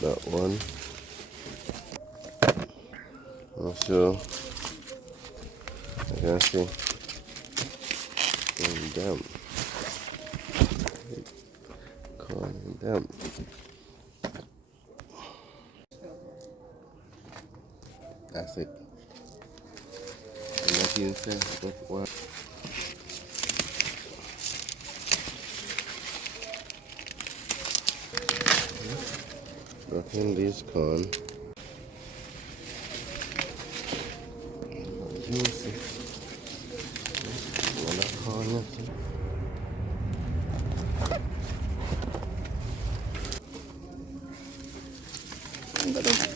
that one. Also, you can see in them, corn in them. That's it. And like you said, that one. Broken this corn. Juicy. Another corn.